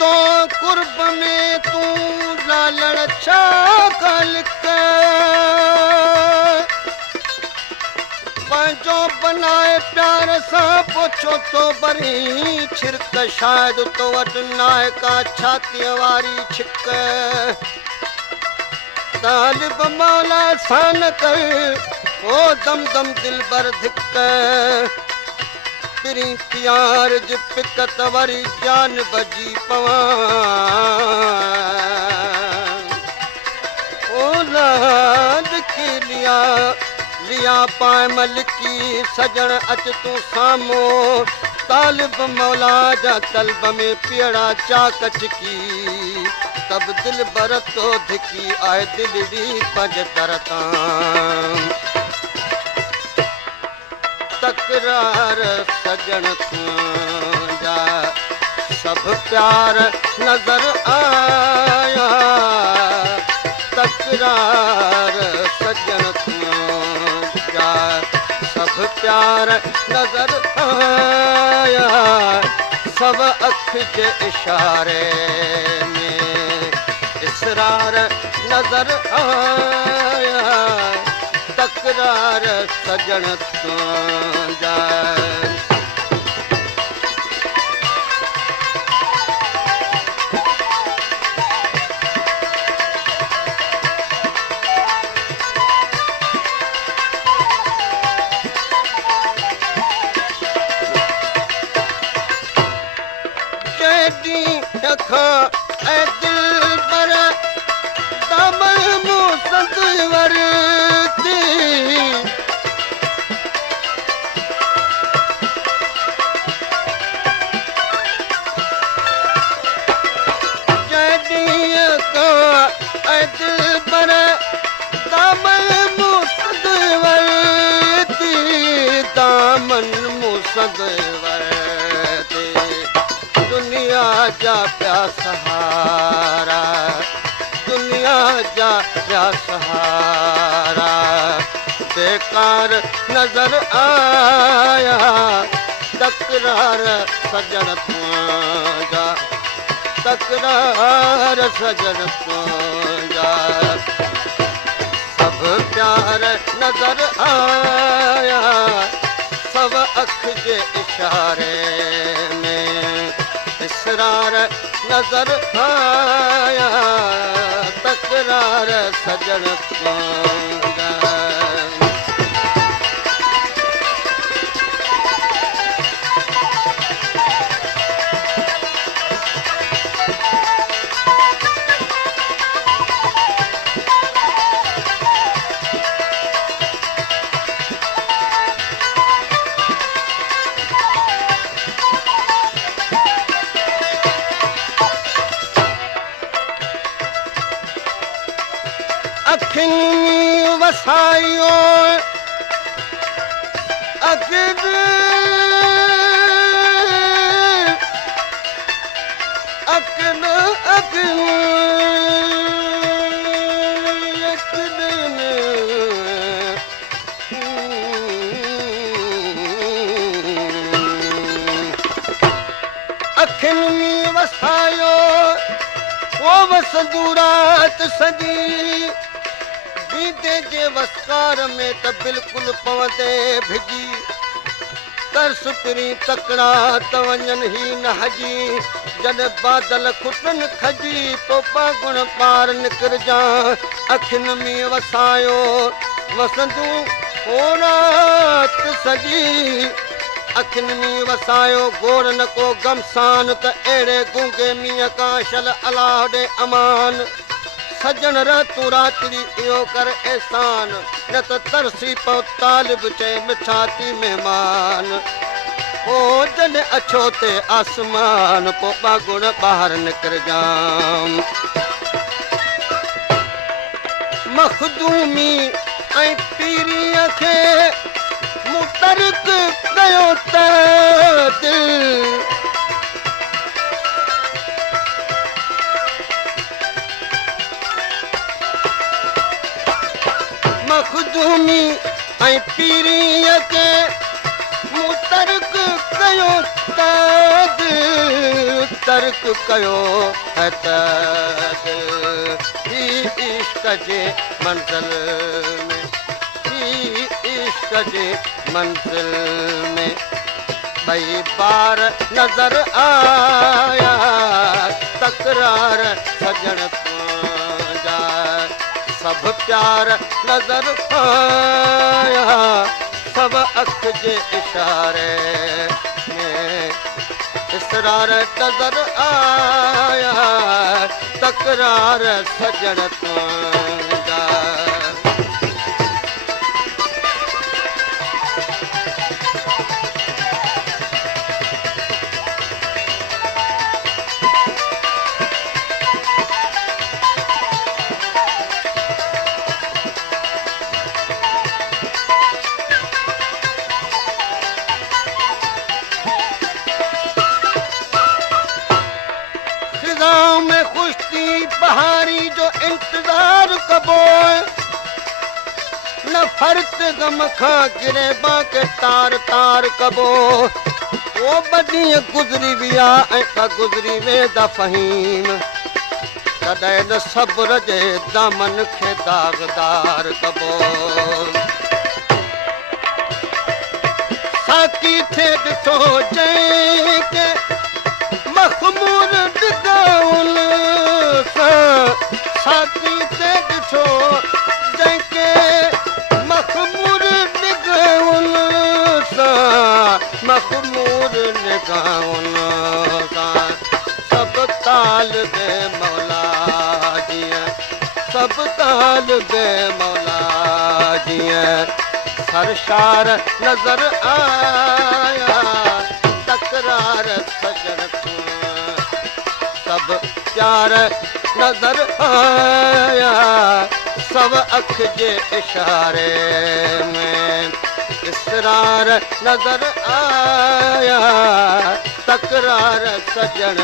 तो कुर्ब में तूं लालड़ छा कलिक पंहिंजो बनाए प्यार सां पुछो तो बरी छिरक शायदि तो वटि नाहे का छातीअ वारी छिक तालिब मौला सां न कर ओ दम दम दिल बर धिक पिरी प्यार जी पिकत वरी जान बजी पवां ओ लाल की लिया पाए मलिकी सजण अच तूं साम्हूं तालिब मौला जा तलब में पीड़ा चाक चिकी तब दिल बर तो धिकी आए दिलड़ी पंज दर तां तकरार सजण तुंहिंजा सभु प्यार नज़र आया तकरार सजण तुंहिंजा सभु प्यार नज़र आया सब अख जे इशारे में इसरार नज़र आया तकरार सजण तुंहिंजा ऐ दिल पर दामन मुसद वरती जॾीअ खां ऐ दिल पर दामन मुसद वरती दामन मुसद वरती दुनिया जा प्या सहारा दुनिया जा प्या सहारा बेकार नजर आया तकरार सजण तुंहिंजा तकरार सजण तुंहिंजा सभु प्यार नजर आया सब अख जे इशारे में इसरार नजर आया तकरार सजण तुंहिंजा अखियुनि वसायो अगिर अकिन अगिन अखियुनि वसायो वो वसंदू रात सॼी बीते जे वसकार में त बिल्कुलु पवंदे भिजी तरस पिरी तकड़ा त वञनि ही न हजी जॾहिं बादल खुटनि खजी पोपा गुण पार निकिरजां अखियुनि में वसायो वसंदू ओ रात सॼी अखियुनि में वसायो गोड़ न को गमसान त अहिड़े गूंगे मींहं का शल अलाह ॾे अमान सजण तूं रात्री इहो कर एहसान न त तरसी पओ तालिब चए मिठाती महिमान ओ जॾहिं अछो ते आसमान पोइ बागुण ॿाहिरि निकिरजां मखदूमी ऐं पीरीअ खे मूं तर्क कयो त दिल मखदूमी ऐं पीरीअ खे मूं तर्क कयो त तर्क कयो है त ही इश्क जे मंज़िल में, ही इश्क जे मंज़िल में भई बार नज़र आया तकरार सजण तुंहिंजा सब प्यार नज़र आया सब अख जे इशारे में इसरार नज़र आया तकरार सजण तुंहिंजा में खुश्ती बहारी जो इंतजार कबो न फर्त गम खां गिरे बाके तार तार कबो वो बदी गुज़री विया ऐं का गुज़री वेंदा फ़हीम कॾहिं न सब्र जे दामन खे दाग़दार कबो साकी थे ॾिठो जंहिंखे मखमूर डिगाउन साकी ते ॾिठो जंहिंखे मखमूर डिगाउन मखमूर निगाउन सब ताल बे मौला जीअं सब ताल बे मौला जीअं सरशार नज़र आया तकरार सजण सब प्यार नज़र आया सब अख जे इशारे में इसरार नज़र आया तकरार सजण